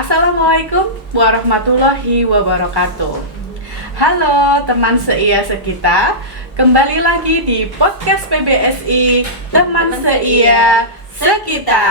Assalamualaikum warahmatullahi wabarakatuh. Halo teman seia sekita, kembali lagi di podcast PBSI Teman Seia Sekita.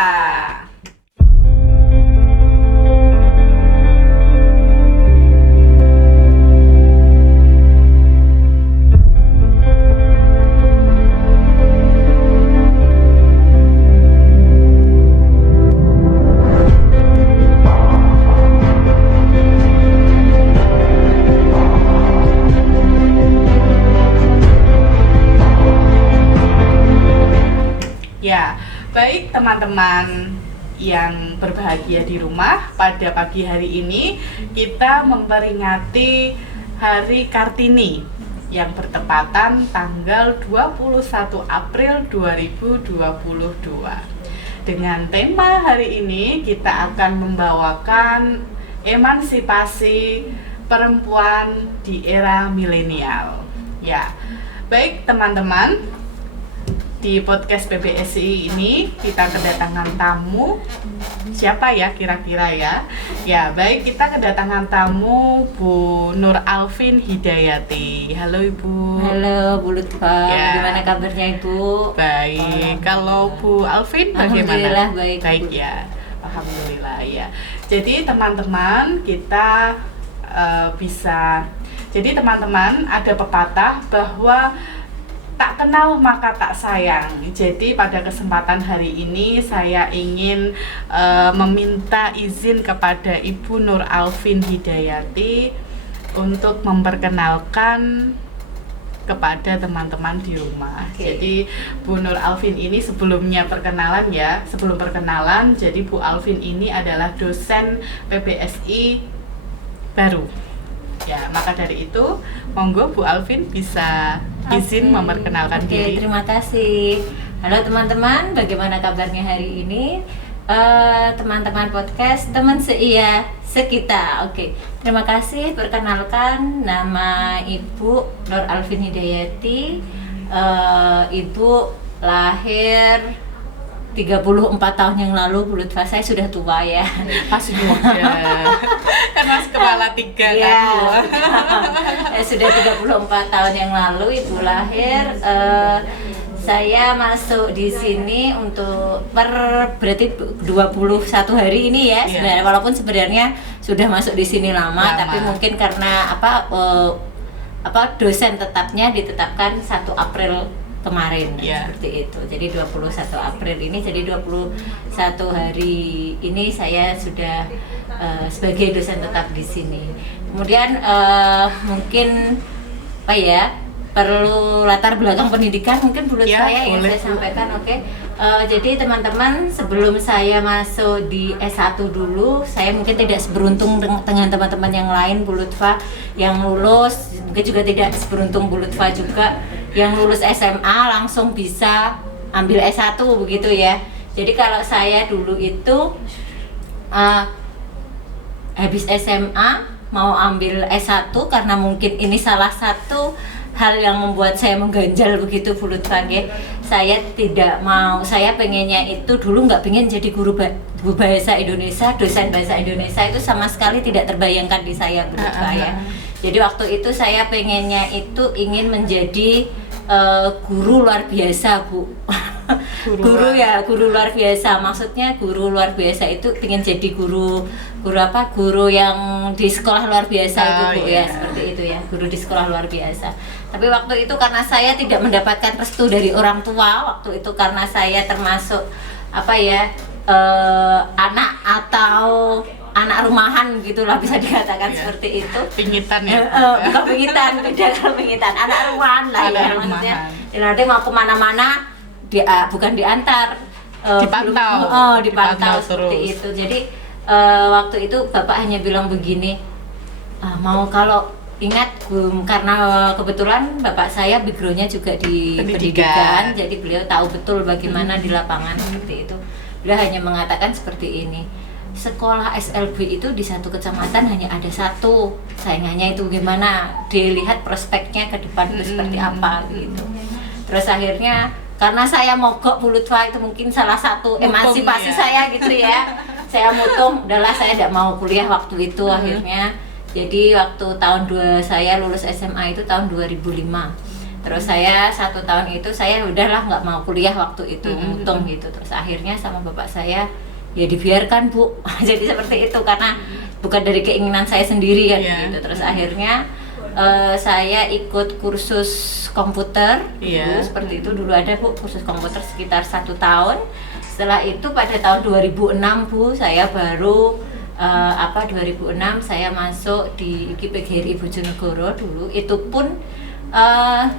Ya, baik teman-teman yang berbahagia di rumah, pada pagi hari ini kita memperingati Hari Kartini yang bertepatan tanggal 21 April 2022. Dengan tema hari ini kita akan membawakan emansipasi perempuan di era milenial. Ya, baik teman-teman, di podcast PBSI ini kita kedatangan tamu. Siapa ya kira-kira ya? Ya, baik, kita kedatangan tamu Bu Nur Alvin Hidayati. Halo Ibu. Halo Bu Lutfa, Ya. gimana kabarnya Ibu? Baik. Kalau Bu Alvin bagaimana? Alhamdulillah baik. Baik ya. Alhamdulillah ya. Jadi teman-teman kita jadi teman-teman ada pepatah bahwa tak kenal maka tak sayang. Jadi pada kesempatan hari ini saya ingin meminta izin kepada Ibu Nur Alvin Hidayati untuk memperkenalkan kepada teman-teman di rumah. Oke. Jadi Bu Nur Alvin ini sebelum perkenalan, jadi Bu Alvin ini adalah dosen PBSI baru. Ya, maka dari itu monggo Bu Alvin bisa izin memperkenalkan diri. Terima kasih. Halo teman-teman, bagaimana kabarnya hari ini? Teman-teman podcast Teman Seia Sekita. Oke, terima kasih. Perkenalkan, nama Ibu Nur Alvin Hidayati. Ibu lahir 34 tahun yang lalu. Bu Lutfa, saya sudah tua ya. Masih muda. Kan masih kepala 3 kan Bu. Sudah 34 tahun yang lalu Ibu lahir. Saya masuk di sini untuk berarti 21 hari ini ya. Sebenarnya walaupun sebenarnya sudah masuk di sini lama. Tapi mungkin karena dosen tetapnya ditetapkan 1 April kemarin, seperti itu. Jadi 21 April ini, jadi 21 hari ini saya sudah sebagai dosen tetap di sini. Kemudian mungkin perlu latar belakang pendidikan mungkin Bu Lutfa yang saya sampaikan. Jadi teman-teman, sebelum saya masuk di S1 dulu, saya mungkin tidak seberuntung dengan teman-teman yang lain Bu Lutfa yang lulus, mungkin juga tidak seberuntung Bu Lutfa juga yang lulus SMA langsung bisa ambil S1 begitu ya. Jadi kalau saya dulu itu habis SMA mau ambil S1 karena mungkin ini salah satu hal yang membuat saya mengganjal begitu Bu Lutfa. Saya tidak mau, saya pengennya itu dulu nggak pengen jadi guru bahasa Indonesia, dosen bahasa Indonesia, itu sama sekali tidak terbayangkan di saya Bu Lutfa ya. Jadi waktu itu saya pengennya itu ingin menjadi guru luar biasa Bu. Guru luar biasa. Maksudnya guru luar biasa itu pengen jadi guru yang di sekolah luar biasa itu Bu ya, seperti itu ya, guru di sekolah luar biasa. Tapi waktu itu karena saya tidak mendapatkan restu dari orang tua, waktu itu karena saya termasuk anak atau anak rumahan gitulah, bisa dikatakan seperti itu. Pingitan ya? Bukan pingitan, beda kalau pingitan, anak rumahan lah ya maksudnya. Nanti mau kemana-mana bukan diantar, dipantau seperti itu. Jadi waktu itu Bapak hanya bilang begini, mau kalau ingat karena kebetulan Bapak saya backgroundnya juga di pendidikan, jadi beliau tahu betul bagaimana di lapangan seperti itu. Beliau hanya mengatakan seperti ini, sekolah SLB itu di satu kecamatan hanya ada satu, saingannya itu gimana, dilihat prospeknya ke depan itu seperti apa gitu. Terus akhirnya karena saya mogok Bu Lutfa, itu mungkin salah satu emansipasi saya gitu ya. saya mutung, udahlah saya tidak mau kuliah waktu itu akhirnya. Jadi waktu saya lulus SMA itu tahun 2005. Terus saya 1 tahun itu saya udahlah nggak mau kuliah waktu itu, mutung gitu. Terus akhirnya sama bapak saya, ya dibiarkan Bu. Jadi seperti itu karena bukan dari keinginan saya sendiri kan gitu. Terus akhirnya saya ikut kursus komputer dulu, seperti itu dulu ada Bu kursus komputer sekitar 1 tahun. Setelah itu pada tahun 2006 Bu saya baru 2006 saya masuk di IKIP Bojonegoro dulu. Itu pun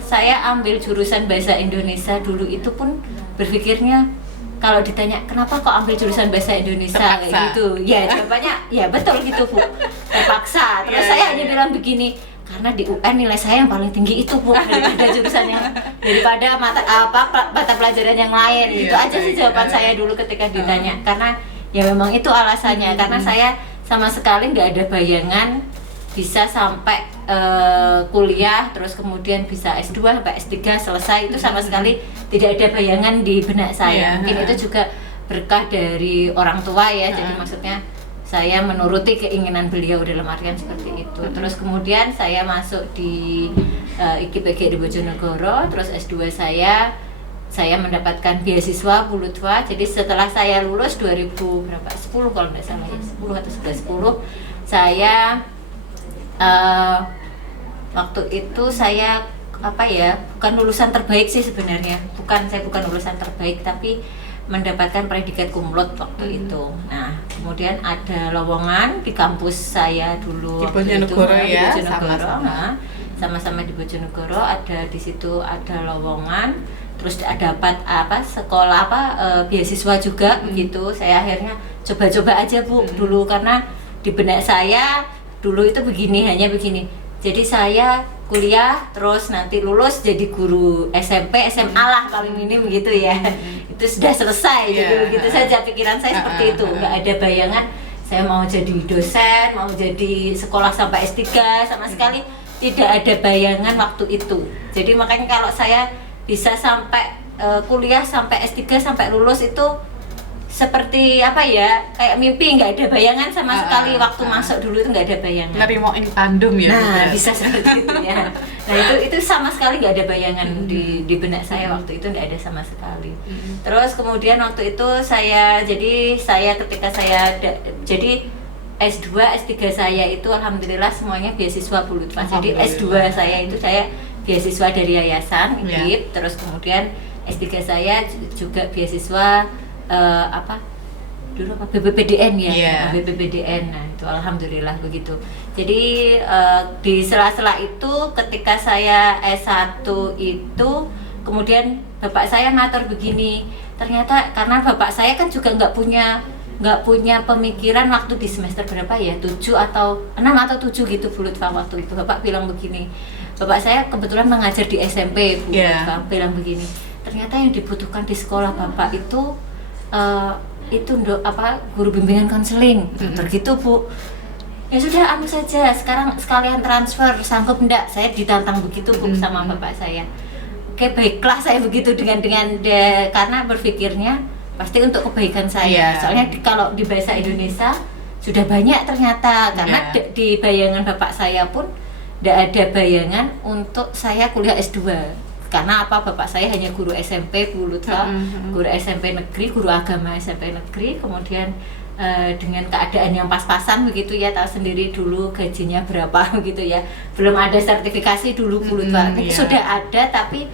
saya ambil jurusan bahasa Indonesia dulu, itu pun berpikirnya kalau ditanya kenapa kok ambil jurusan bahasa Indonesia gitu, ya jawabannya ya betul gitu Bu, terpaksa. Terus saya hanya bilang begini, karena di UN nilai saya yang paling tinggi itu Bu, daripada mata pelajaran yang lain. Itu aja sih jawaban saya dulu ketika ditanya, karena ya memang itu alasannya, karena saya sama sekali nggak ada bayangan bisa sampai kuliah terus kemudian bisa S2 sampai S3 selesai, itu sama sekali tidak ada bayangan di benak saya. Mungkin itu juga berkah dari orang tua ya, jadi maksudnya saya menuruti keinginan beliau dalam artian seperti itu. Terus kemudian saya masuk di IKIP Bojonegoro, terus S2 saya mendapatkan beasiswa Bulutwa. Jadi setelah saya lulus 10 kalau nggak salah ya, 10 atau 11, saya waktu itu saya bukan lulusan terbaik sih sebenarnya, saya bukan lulusan terbaik, tapi mendapatkan predikat cum laude waktu itu. Nah, kemudian ada lowongan di kampus saya dulu di Bojonegoro ya, sama-sama di Bojonegoro, ada di situ ada lowongan, terus dapat sekolah beasiswa juga begitu. Saya akhirnya coba-coba aja Bu dulu, karena di benak saya dulu itu hanya begini. Jadi saya kuliah terus nanti lulus jadi guru SMP, SMA lah paling minim begitu ya. Itu sudah selesai, jadi begitu saja pikiran saya seperti itu. Nggak ada bayangan saya mau jadi dosen, mau jadi sekolah sampai S3, sama sekali tidak ada bayangan waktu itu. Jadi makanya kalau saya bisa sampai kuliah sampai S3 sampai lulus itu seperti kayak mimpi, nggak ada bayangan sama sekali. Waktu masuk dulu itu nggak ada bayangan. Nerimoin tandem ya. Nah, bisa seperti itu ya. Nah itu sama sekali nggak ada bayangan di benak saya waktu itu, nggak ada sama sekali. Terus kemudian waktu itu ketika saya jadi S2, S3 saya itu alhamdulillah semuanya beasiswa Bulutwa. Jadi S2 saya itu beasiswa dari yayasan IKIP, terus kemudian S3 saya juga beasiswa BPPDN ya, BPPDN. Nah itu alhamdulillah begitu. Jadi di sela-sela itu ketika saya S1 itu kemudian bapak saya ngatur begini. Ternyata karena bapak saya kan juga nggak punya pemikiran waktu di semester berapa ya, 7 atau 6 atau 7 gitu Bulutwa waktu itu. Bapak bilang begini, bapak saya kebetulan mengajar di SMP Bulutwa, bilang begini, ternyata yang dibutuhkan di sekolah bapak itu guru bimbingan konseling, begitu Bu. Ya sudah, anu saja, sekarang sekalian transfer, sanggup enggak? Saya ditantang begitu Bu sama bapak saya. Oke, baiklah saya begitu karena berpikirnya pasti untuk kebaikan saya. Soalnya kalau di bahasa Indonesia sudah banyak ternyata, karena di bayangan bapak saya pun tidak ada bayangan untuk saya kuliah S2. Karena bapak saya hanya guru SMP Bulutwa, guru SMP negeri, guru agama SMP negeri. Kemudian dengan keadaan yang pas-pasan begitu ya, tahu sendiri dulu gajinya berapa begitu ya, belum ada sertifikasi dulu Bulutwa. Sudah ada tapi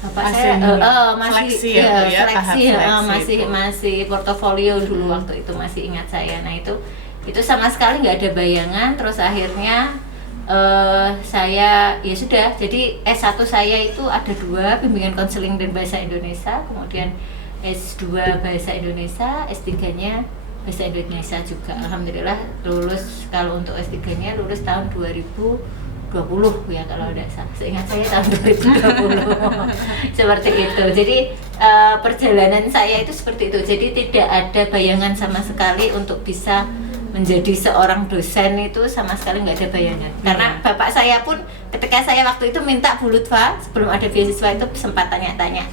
bapak saya masih portofolio dulu waktu itu, masih ingat saya. Nah itu sama sekali nggak ada bayangan. Terus akhirnya saya ya sudah, jadi S1 saya itu ada 2, bimbingan konseling dan bahasa Indonesia, kemudian S2 bahasa Indonesia, S3-nya bahasa Indonesia juga. Alhamdulillah lulus, kalau untuk S3-nya lulus tahun 2020 ya kalau tidak salah, seingat saya tahun 2020. Seperti itu. Jadi perjalanan saya itu seperti itu. Jadi tidak ada bayangan sama sekali untuk bisa menjadi seorang dosen, itu sama sekali nggak ada bayangan. Karena bapak saya pun ketika saya waktu itu minta Bulutwa, sebelum ada beasiswa itu sempat tanya-tanya,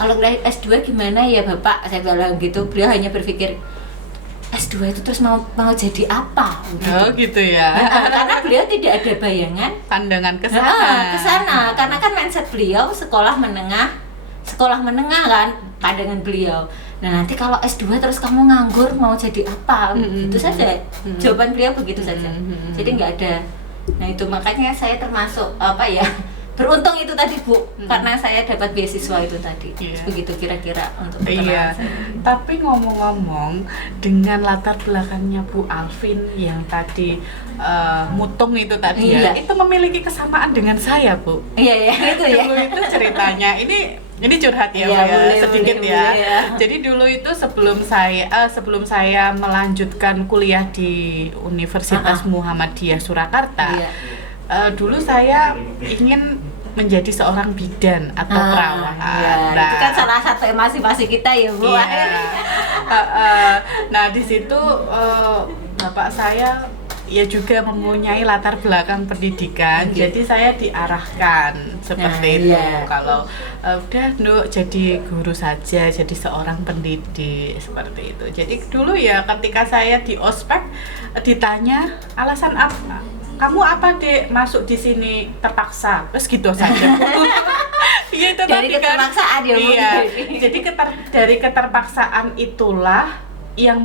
kalau S2 gimana ya bapak, saya bilang gitu. Beliau hanya berpikir S2 itu terus mau jadi apa? Oh gitu ya. Karena beliau tidak ada bayangan Pandangan ke sana. ke sana. Karena kan mindset beliau sekolah menengah kan pandangan beliau. Nah nanti kalau S2 terus kamu nganggur mau jadi apa? Itu saja jawaban beliau begitu saja. Jadi nggak ada. Nah itu makanya saya termasuk apa ya, beruntung itu tadi Bu, karena saya dapat beasiswa itu tadi. Begitu kira-kira untuk perkenalan saya. Tapi ngomong-ngomong, dengan latar belakangnya Bu Alvin yang tadi mutung itu tadi ya, itu memiliki kesamaan dengan saya Bu. Iya itu ya. Dulu itu ceritanya ini curhat ya Bu ya, boleh, sedikit boleh, ya. boleh, ya. Jadi dulu itu sebelum saya melanjutkan kuliah di Universitas Muhammadiyah Surakarta, dulu saya ingin menjadi seorang bidan atau perawat. Nah, itu kan salah satu emansipasi kita ya Bu. Nah di situ bapak saya ya juga mempunyai latar belakang pendidikan, jadi saya diarahkan seperti itu. Kalau udah Nduk jadi guru saja, jadi seorang pendidik seperti itu. Jadi dulu ya ketika saya di ospek ditanya alasan apa, kamu apa Dek masuk di sini terpaksa, terus gitu saja. Iya itu dari tadi keterpaksaan ya Bu. Iya. Jadi dari keterpaksaan itulah yang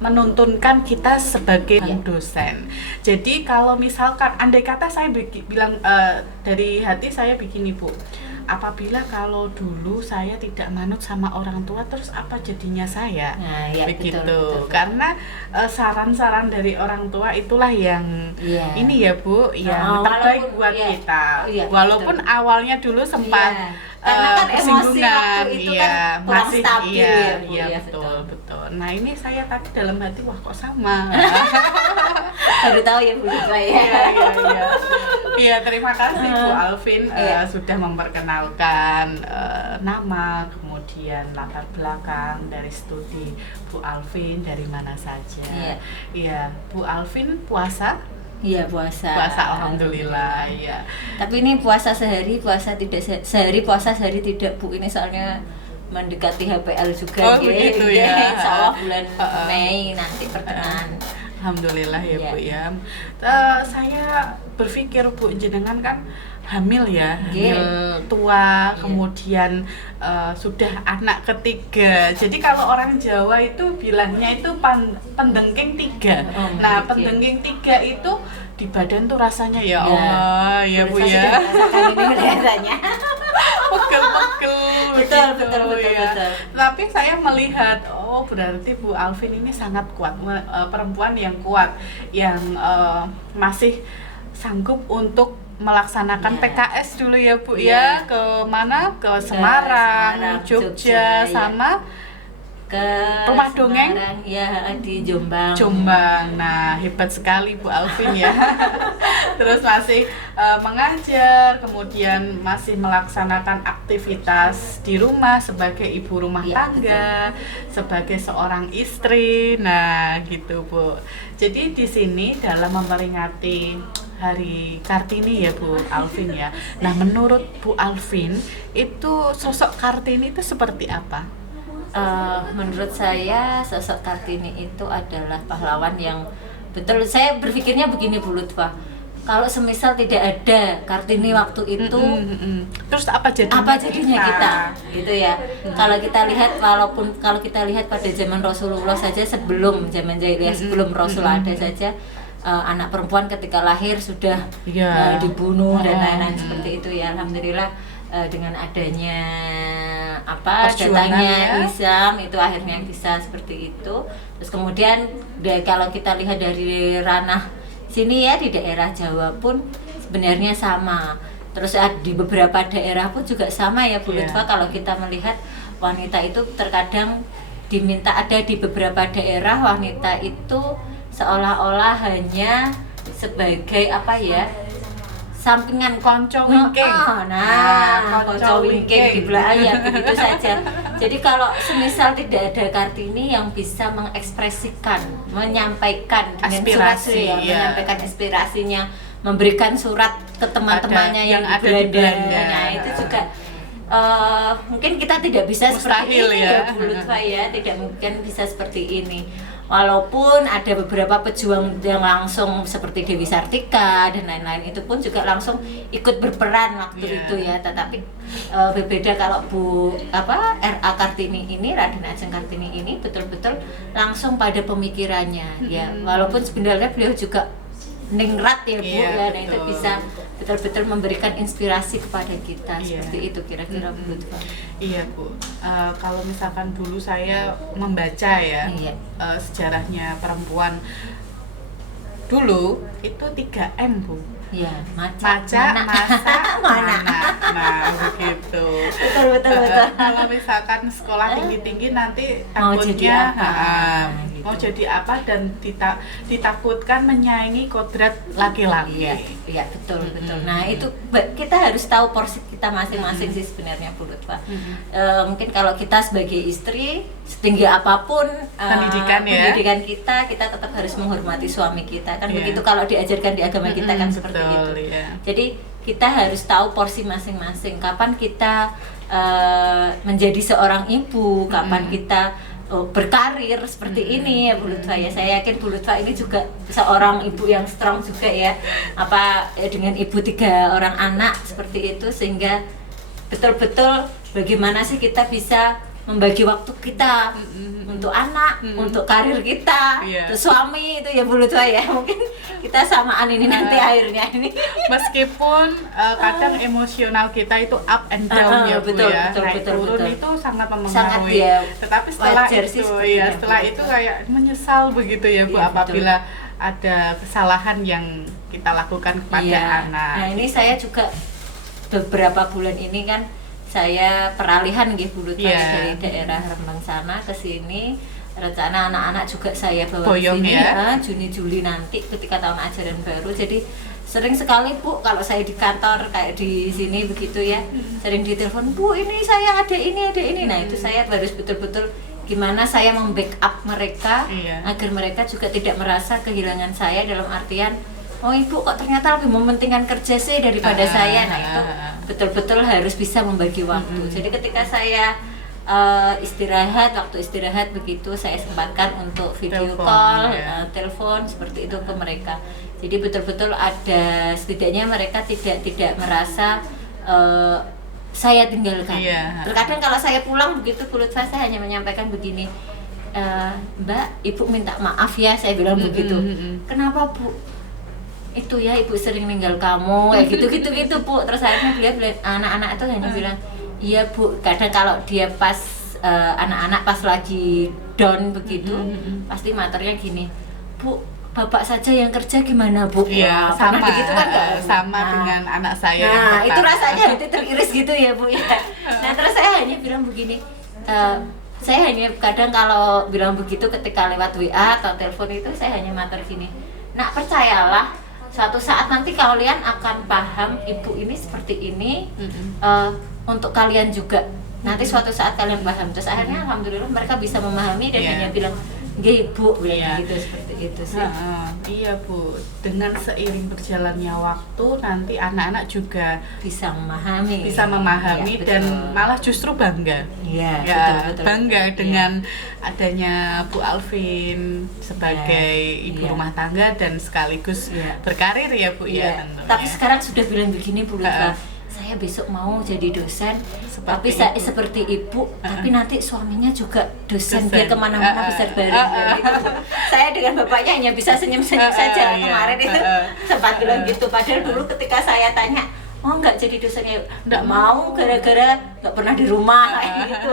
menuntunkan kita sebagai dosen. Jadi kalau misalkan andai kata saya bilang dari hati saya begini Bu, apabila kalau dulu saya tidak manut sama orang tua, terus apa jadinya saya? Begitu. Betul. Karena saran-saran dari orang tua itulah yang ini ya Bu, yang terbaik buat kita. Walaupun awalnya dulu sempat karena kan emosi waktu itu kan kurang masih stabil ya Bu. Iya betul. Nah ini saya tadi dalam hati wah kok sama. Baru tahu ya Bu saya. Iya terima kasih Bu Alvin sudah memperkenalkan nama, kemudian latar belakang dari studi Bu Alvin dari mana saja. Iya Bu Alvin puasa. Iya puasa. Alhamdulillah ya. Tapi ini puasa sehari sehari tidak Bu, ini soalnya mendekati HPL juga. Begitu ya. Insya Allah bulan Mei nanti pertengahan. Alhamdulillah ya Bu ya. Saya berpikir Bu, jenengan kan hamil ya, hamil tua, kemudian sudah anak ketiga. Jadi kalau orang Jawa itu bilangnya itu pendengking 3. Nah pendengking 3 itu di badan tuh rasanya ya Allah ya Bu ya. Rasanya Pegel-pegel. Betul. Tapi saya melihat berarti Bu Alvin ini sangat kuat, perempuan yang kuat, yang masih sanggup untuk melaksanakan PKS dulu ya Bu ya, ke mana, ke Semarang, Jogja sama ke Rumah Dongeng di Jombang. Nah hebat sekali Bu Alvin ya. Terus masih mengajar, kemudian masih melaksanakan aktivitas di rumah sebagai ibu rumah tangga, sebagai seorang istri. Nah gitu Bu. Jadi di sini dalam memperingati Hari Kartini ya Bu Alvin ya. Nah menurut Bu Alvin itu sosok Kartini itu seperti apa? Menurut saya sosok Kartini itu adalah pahlawan yang betul. Saya berpikirnya begini Bu Lutfa, kalau semisal tidak ada Kartini waktu itu, terus apa jadinya kita gitu ya. Kalau kita lihat pada zaman Rasulullah saja, sebelum zaman jahiliyah, sebelum Rasul ada saja, anak perempuan ketika lahir sudah dibunuh dan lain-lain seperti itu ya. Alhamdulillah dengan adanya datangnya Islam itu akhirnya bisa seperti itu. Terus kemudian kalau kita lihat dari ranah sini ya, di daerah Jawa pun sebenarnya sama. Terus di beberapa daerah pun juga sama ya Bu Lutfa. Kalau kita melihat wanita itu terkadang diminta, ada di beberapa daerah wanita itu seolah-olah hanya sebagai sampingan konco wingking. Konco wingking di belakang ya begitu saja. Jadi kalau semisal tidak ada Kartini yang bisa mengekspresikan, menyampaikan dengan aspirasi, menyampaikan aspirasinya, memberikan surat ke teman-temannya yang ada di Belanda. Nah, itu juga mungkin kita tidak bisa mustahil seperti ini ya Bu Lutfa ya, tidak mungkin bisa seperti ini. walaupun ada beberapa pejuang yang langsung seperti Dewi Sartika dan lain-lain itu pun juga langsung ikut berperan waktu itu ya, tetapi berbeda kalau R.A. Kartini ini, Raden Ajeng Kartini ini betul-betul langsung pada pemikirannya ya, walaupun sebenarnya beliau juga ningrat ya Bu ya, dan itu bisa betul-betul memberikan inspirasi kepada kita seperti itu kira-kira Bu Lutfa. Iya Bu, kalau misalkan dulu saya membaca ya sejarahnya perempuan dulu itu 3M Bu. Iya, maca, masak, mana. Nah, begitu. Betul. Kalau misalkan sekolah tinggi-tinggi nanti takutnya mau jadi apa dan ditakutkan menyaingi kodrat laki-laki. Iya, betul. Nah, itu kita harus tahu porsi kita masing-masing sih sebenarnya Bu Lutfa. Mungkin kalau kita sebagai istri setinggi apapun pendidikan kita tetap harus menghormati suami kita kan begitu, kalau diajarkan di agama kita kan seperti itu. Jadi kita harus tahu porsi masing-masing, kapan kita menjadi seorang ibu, kapan kita berkarir seperti ini ya Bu Lutfa ya. Saya yakin Bu Lutfa ini juga seorang ibu yang strong juga ya, dengan ibu 3 orang anak seperti itu, sehingga betul-betul bagaimana sih kita bisa membagi waktu kita untuk anak, untuk karir kita, untuk suami itu ya Bu Lutfa ya. Mungkin kita samaan ini nanti akhirnya ini. Meskipun kadang emosional kita itu up and down ya Bu ya. Naik turun itu sangat mempengaruhi. Tetapi setelah itu kayak menyesal begitu ya Bu apabila ada kesalahan yang kita lakukan kepada anak. Nah, ini saya juga beberapa bulan ini kan saya peralihan gitu Bu Lutfa dari daerah Rembang sana ke sini. Rencana anak-anak juga saya bawa ke sini Juni Juli nanti ketika tahun ajaran baru. Jadi sering sekali Bu kalau saya di kantor kayak di sini begitu ya, sering ditelepon, Bu ini saya ada ini. Nah, itu saya harus betul-betul gimana saya membackup mereka agar mereka juga tidak merasa kehilangan saya, dalam artian oh ibu kok ternyata lebih mementingkan kerja sih daripada saya. Nah, itu betul-betul harus bisa membagi waktu. Jadi ketika saya waktu istirahat begitu saya sempatkan untuk video call, telepon seperti itu ke mereka. Jadi betul-betul ada, setidaknya mereka tidak merasa saya tinggalkan. Terkadang kalau saya pulang begitu Bu Lutfa, saya hanya menyampaikan begini, Mbak, Ibu minta maaf ya, saya bilang begitu. Kenapa Bu? Itu ya ibu sering ninggal kamu ya gitu Bu. Terus akhirnya dia bilang, anak-anak itu hanya bilang iya Bu. Kadang kalau dia pas anak-anak pas lagi down begitu pasti materinya gini, Bu bapak saja yang kerja gimana Bu? Iya, sama begitu kan dengan anak saya. Nah itu rasanya hati teriris gitu ya Bu ya. Nah terus saya hanya bilang begini, saya hanya kadang kalau bilang begitu ketika lewat WA atau telepon itu saya hanya mater gini, nak percayalah suatu saat nanti kalian akan paham ibu ini seperti ini, untuk kalian juga nanti suatu saat kalian paham. Terus akhirnya alhamdulillah mereka bisa memahami dan hanya bilang nggih Bu, gitu seperti itu sih. Iya Bu, dengan seiring berjalannya waktu nanti anak-anak juga bisa memahami ya, dan malah justru bangga. Betul. Bangga dengan adanya Bu Alvin sebagai ibu rumah tangga dan sekaligus berkarir ya Bu ya. Tapi sekarang sudah bilang begini Bu Lutfa, saya besok mau jadi dosen, tapi saya seperti ibu, tapi nanti suaminya juga dosen. Biar kemana-mana bisa bareng gitu. Saya dengan bapaknya hanya bisa senyum-senyum saja. Kemarin itu sempat bilang gitu, padahal dulu ketika saya tanya, oh nggak jadi dosennya, nggak mau gara-gara nggak pernah di rumah kayak gitu.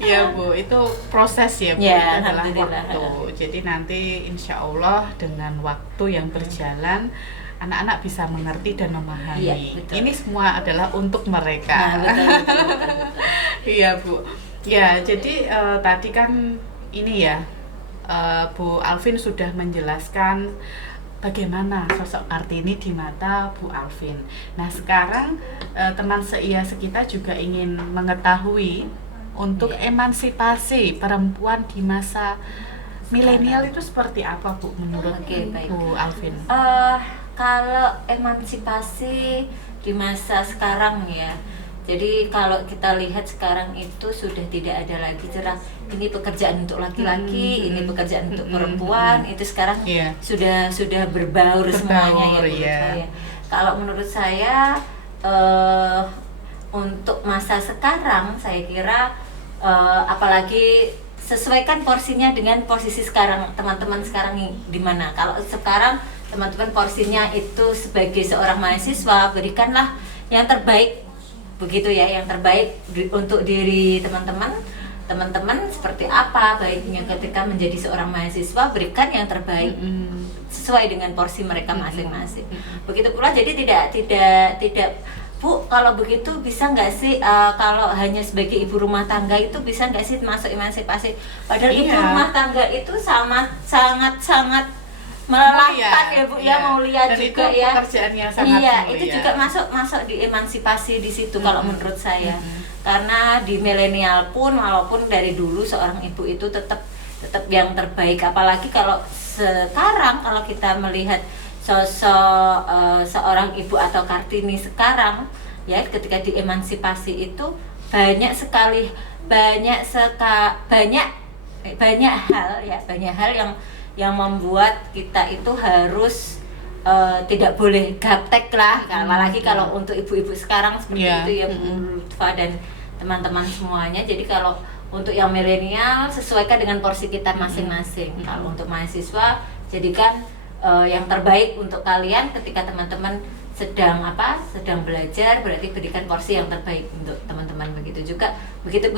Iya Bu, itu proses ya Bu, itu adalah waktu. Jadi nanti insya Allah dengan waktu yang berjalan anak-anak bisa mengerti dan memahami. Ini semua adalah untuk mereka. Betul. Iya Bu. Ya, jadi tadi kan ini ya Bu Alvin sudah menjelaskan bagaimana sosok Kartini di mata Bu Alvin. Nah sekarang teman sekia kita juga ingin mengetahui untuk emansipasi perempuan di masa milenial itu seperti apa Bu menurut Bu Alvin? Kalau emansipasi di masa sekarang ya, Jadi kalau kita lihat sekarang itu sudah tidak ada lagi cerah ini pekerjaan untuk laki-laki, ini pekerjaan untuk perempuan, itu sekarang sudah berbaur semuanya ya, menurut saya. Kalau menurut saya untuk masa sekarang saya kira apalagi sesuaikan porsinya dengan posisi sekarang teman-teman sekarang di mana. Kalau sekarang teman-teman porsinya itu sebagai seorang mahasiswa, berikanlah yang terbaik, begitu ya, yang terbaik untuk diri teman-teman seperti apa baiknya ketika menjadi seorang mahasiswa, berikan yang terbaik sesuai dengan porsi mereka masing-masing. Begitu pula, jadi tidak Bu, kalau begitu bisa nggak sih kalau hanya sebagai ibu rumah tangga itu bisa nggak sih masuk emansipasi? Padahal ibu rumah tangga itu sangat melelahkan ya Bu, ya mulia dan juga itu ya. Pekerjaan yang sangat mulia. Itu juga masuk di emansipasi di situ kalau menurut saya. Karena di milenial pun walaupun dari dulu seorang ibu itu tetap yang terbaik, apalagi kalau sekarang kalau kita melihat sosok seorang ibu atau Kartini sekarang ya, ketika diemansipasi itu banyak hal yang membuat kita itu harus tidak boleh gaptek lah, apalagi kalau untuk ibu-ibu sekarang seperti itu ya Bu Lutfa dan teman-teman semuanya. Jadi kalau untuk yang milenial sesuaikan dengan porsi kita masing-masing. Kalau untuk mahasiswa jadikan yang terbaik untuk kalian ketika teman-teman sedang belajar, berarti berikan porsi yang terbaik untuk teman-teman. Begitu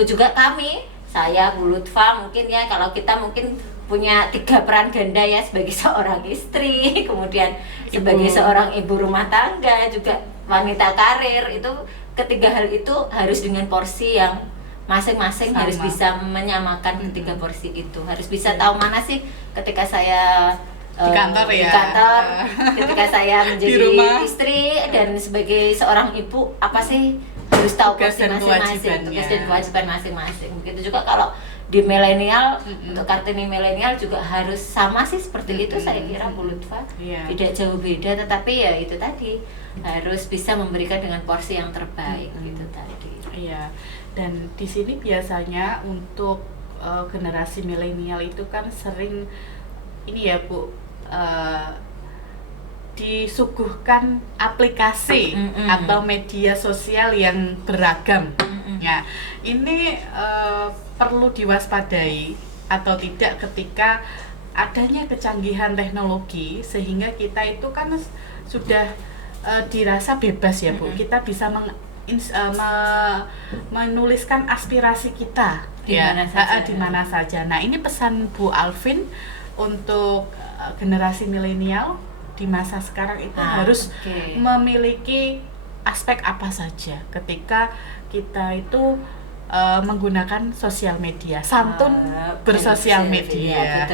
juga kami, saya Bu Lutfa mungkin ya, kalau kita mungkin punya 3 peran ganda ya, sebagai seorang istri, kemudian sebagai seorang ibu rumah tangga, juga wanita karir, itu ketiga hal itu harus dengan porsi yang masing-masing harus bisa menyamakan ketiga porsi itu. Harus bisa tahu mana sih ketika saya di kantor ketika saya menjadi istri dan sebagai seorang ibu, apa sih harus tahu porsi masing-masing, tugas dan kewajiban masing-masing. Begitu juga kalau di milenial, untuk Kartini milenial juga harus sama sih seperti itu saya kira Bu Lutfa. Tidak jauh beda, tetapi ya itu tadi harus bisa memberikan dengan porsi yang terbaik gitu tadi. Iya. Dan di sini biasanya untuk generasi milenial itu kan sering ini ya Bu, disuguhkan aplikasi atau media sosial yang beragam. Ya, ini perlu diwaspadai atau tidak ketika adanya kecanggihan teknologi, sehingga kita itu kan sudah dirasa bebas ya Bu. Kita bisa menuliskan aspirasi kita di mana saja. Nah, ini pesan Bu Alvin untuk generasi milenial di masa sekarang itu harus memiliki aspek apa saja ketika kita itu menggunakan sosial media, santun bersosial media.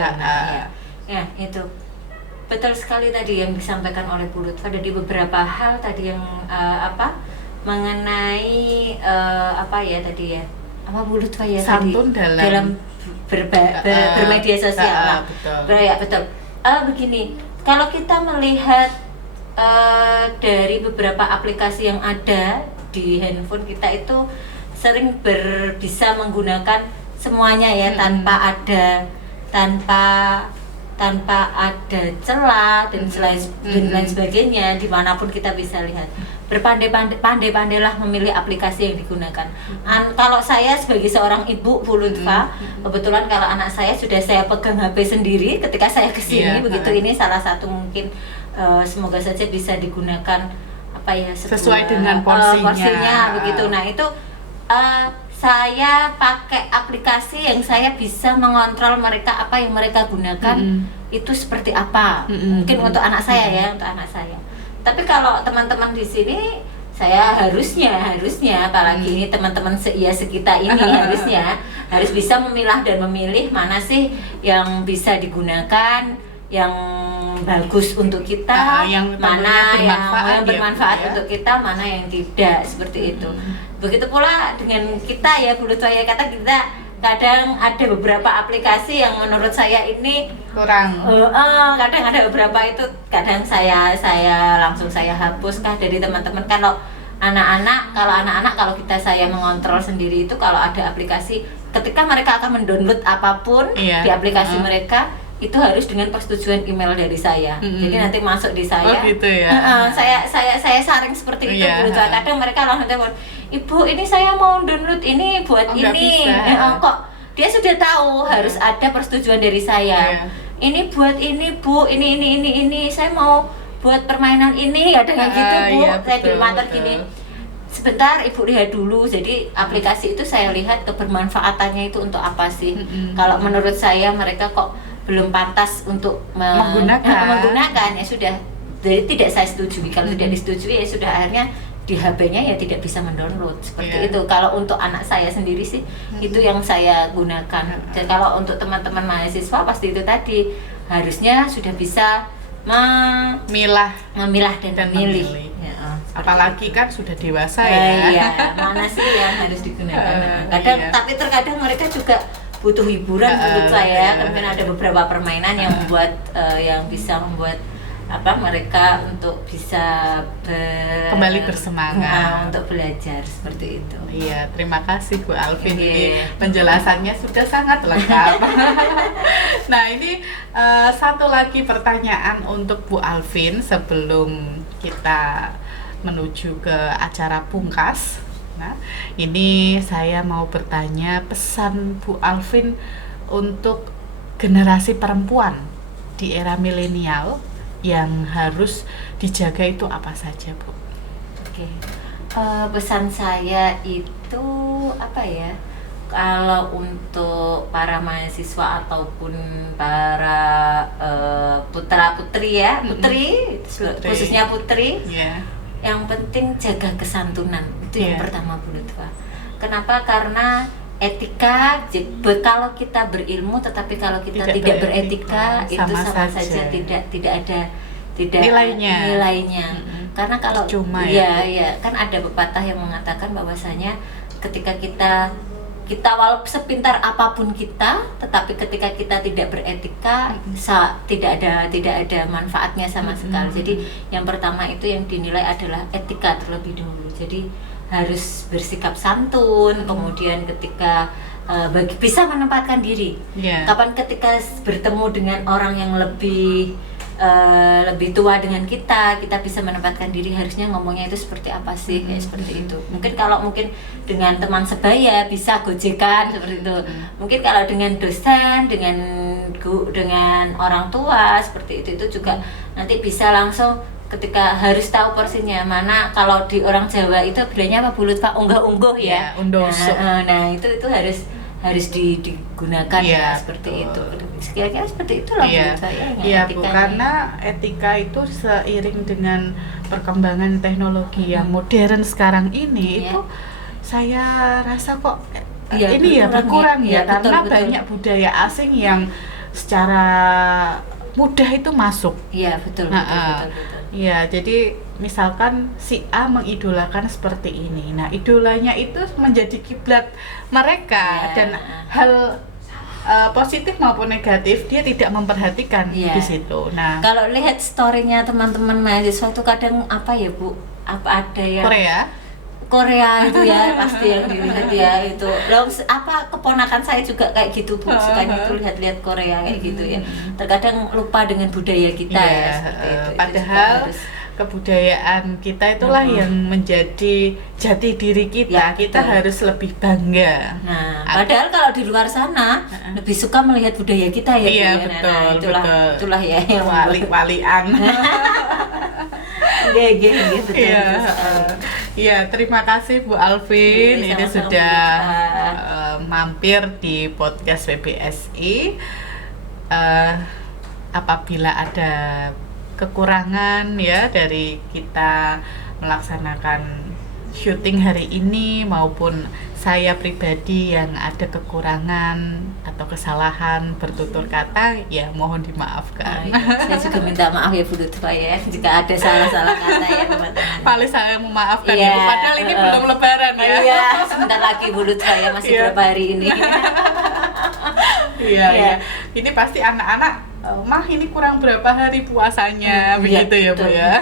Ya, itu betul sekali tadi yang disampaikan oleh Bu Lutfa. Ada di beberapa hal tadi yang mengenai Bu Lutfa ya, santun tadi dalam bermedia sosial. Betul. Begini, kalau kita melihat dari beberapa aplikasi yang ada di handphone kita itu sering bisa menggunakan semuanya ya, tanpa ada celah dan lain sebagainya, dimanapun kita bisa lihat. Pandai-pandailah memilih aplikasi yang digunakan. Kalau saya sebagai seorang ibu Bu Lutfa, kebetulan kalau anak saya sudah saya pegang HP sendiri ketika saya kesini, begitu ini salah satu mungkin semoga saja bisa digunakan sesuai dengan porsinya begitu. Nah itu saya pakai aplikasi yang saya bisa mengontrol mereka, apa yang mereka gunakan itu seperti apa. Mungkin untuk anak saya ya, untuk anak saya. Tapi kalau teman-teman di sini, saya harusnya apalagi ini teman-teman sekita ini harus bisa memilah dan memilih mana sih yang bisa digunakan, yang bagus untuk kita, mana yang bermanfaat untuk kita, mana yang tidak, seperti itu. Begitu pula dengan kita ya Bu Lutfa ya, kata kita kadang ada beberapa aplikasi yang menurut saya ini kurang. Kadang ada beberapa itu kadang saya langsung hapus dari teman-teman. Kalau Kalau saya mengontrol sendiri itu, kalau ada aplikasi, ketika mereka akan mendownload apapun di aplikasi mereka, itu harus dengan persetujuan email dari saya. Jadi nanti masuk di saya. Oh gitu ya. Saya saring seperti itu. Kadang mereka langsung telepon, "Ibu, ini saya mau download ini buat ini." Kok dia sudah tahu harus ada persetujuan dari saya. Ini buat ini, Bu. Ini saya mau buat permainan ini, ada yang gitu, Bu. Saya dimater gini. Sebentar, Ibu lihat dulu. Jadi aplikasi itu saya lihat kebermanfaatannya itu untuk apa sih. Kalau menurut saya mereka kok belum pantas untuk menggunakan, ya sudah, jadi tidak saya setujui. Kalau tidak disetujui, ya sudah, akhirnya di HP-nya ya tidak bisa mendownload seperti itu. Kalau untuk anak saya sendiri sih itu yang saya gunakan. Dan kalau untuk teman-teman mahasiswa pasti itu tadi, harusnya sudah bisa memilah dan memilih. Apalagi kan sudah dewasa ya. Iya, mana sih yang harus digunakan. Tapi terkadang mereka juga butuh hiburan menurut saya. Mungkin ada beberapa permainan yang yang bisa membuat mereka untuk bisa kembali bersemangat untuk belajar seperti itu. Iya, terima kasih Bu Alvin. Ini penjelasannya sudah sangat lengkap. Nah, ini satu lagi pertanyaan untuk Bu Alvin sebelum kita menuju ke acara pungkas. Nah, ini saya mau bertanya pesan Bu Alvin untuk generasi perempuan di era milenial yang harus dijaga itu apa saja, Bu? Oke. Pesan saya itu apa ya? Kalau untuk para mahasiswa ataupun para putra-putri ya, putri, khususnya putri, yang penting jaga kesantunan. Itu yang pertama, Bu Lutfa. Kenapa? Karena etika, kalau kita berilmu tetapi kalau kita tidak beretika itu sama saja tidak ada nilainya. Karena kalau kan ada pepatah yang mengatakan bahwasanya ketika kita walau sepintar apapun kita, tetapi ketika kita tidak beretika tidak ada manfaatnya sama sekali. Jadi yang pertama itu yang dinilai adalah etika terlebih dahulu. Jadi harus bersikap santun, kemudian ketika bisa menempatkan diri. Kapan ketika bertemu dengan orang yang lebih tua dengan kita bisa menempatkan diri, harusnya ngomongnya itu seperti apa sih, kayak seperti itu. Mungkin dengan teman sebaya bisa gojekan seperti itu. Mungkin kalau dengan dosen, dengan orang tua seperti itu juga nanti bisa langsung. Ketika harus tahu porsinya mana. Kalau di orang Jawa itu bilangnya apa, Bu Lutfa? Unggah-ungguh ya. Nah itu harus digunakan seperti itu. Kira-kira seperti itulah menurut saya. Iya, Bu, karena etika itu seiring dengan perkembangan teknologi yang modern sekarang ini itu saya rasa kok ini berkurang karena betul. Banyak budaya asing yang secara mudah itu masuk. Iya, betul. Iya, jadi misalkan si A mengidolakan seperti ini. Nah, idolanya itu menjadi kiblat mereka dan hal positif maupun negatif dia tidak memperhatikan di situ. Nah, kalau lihat story-nya teman-teman mahasiswa itu kadang apa ya, Bu? Apa ada yang Korea itu ya pasti yang dilihat ya itu. Lalu keponakan saya juga kayak gitu, Bu, sukanya itu lihat-lihat Korea kayak gitu ya. Terkadang lupa dengan budaya kita seperti itu. Padahal kebudayaan kita itulah yang menjadi jati diri kita. Kita harus lebih bangga. Nah, padahal kalau di luar sana lebih suka melihat budaya kita ya. Iya, betul. Itulah ya yang wali-walian. Iya, terima kasih Bu Alvin. Ini sudah mampir di podcast PBSI. Apabila ada kekurangan dari kita melaksanakan syuting hari ini maupun saya pribadi yang ada kekurangan atau kesalahan bertutur kata, ya mohon dimaafkan. Saya juga minta maaf ya Bu Lutfa ya jika ada salah-salah kata ya teman-teman. Paling saya memaafkan ya, padahal ini belum lebaran ya. Iya, sebentar lagi Bu Lutfa ya, masih berapa hari ini. Iya. Ini pasti anak-anak Mah ini kurang berapa hari puasanya, begitu ya Bu betul. ya.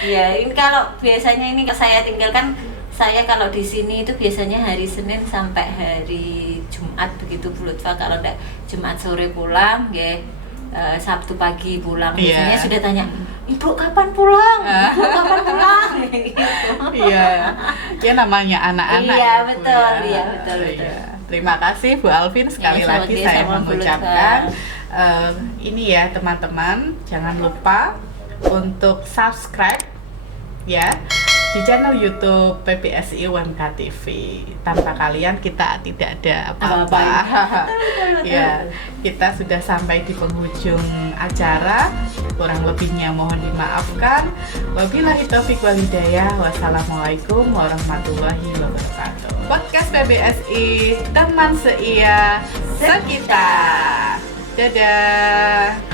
Ya, ini kalau biasanya ini saya tinggalkan, saya kalau di sini itu biasanya hari Senin sampai hari Jumat begitu Bu Lutfa. Kalau enggak Jumat sore pulang, ya Sabtu pagi pulang. Biasanya Iya. sudah tanya, Ibu kapan pulang? Ibu kapan pulang? Gitu. Iya, ya namanya anak-anak. Iya, ya, Bu, betul, ya. iya, betul. Iya. Terima kasih Bu Alvin, sekali Ya, lagi sama-sama, saya Bu mengucapkan Lutfa. ini ya teman-teman, jangan lupa untuk subscribe ya di channel YouTube PPSI UMK TV. Tanpa kalian kita tidak ada apa-apa. Ya, kita sudah sampai di penghujung acara. Kurang lebihnya mohon dimaafkan. Wabillahi taufiq wal hidayah. Wassalamualaikum warahmatullahi wabarakatuh. Podcast PBSI, teman seia sekitar. Dadah.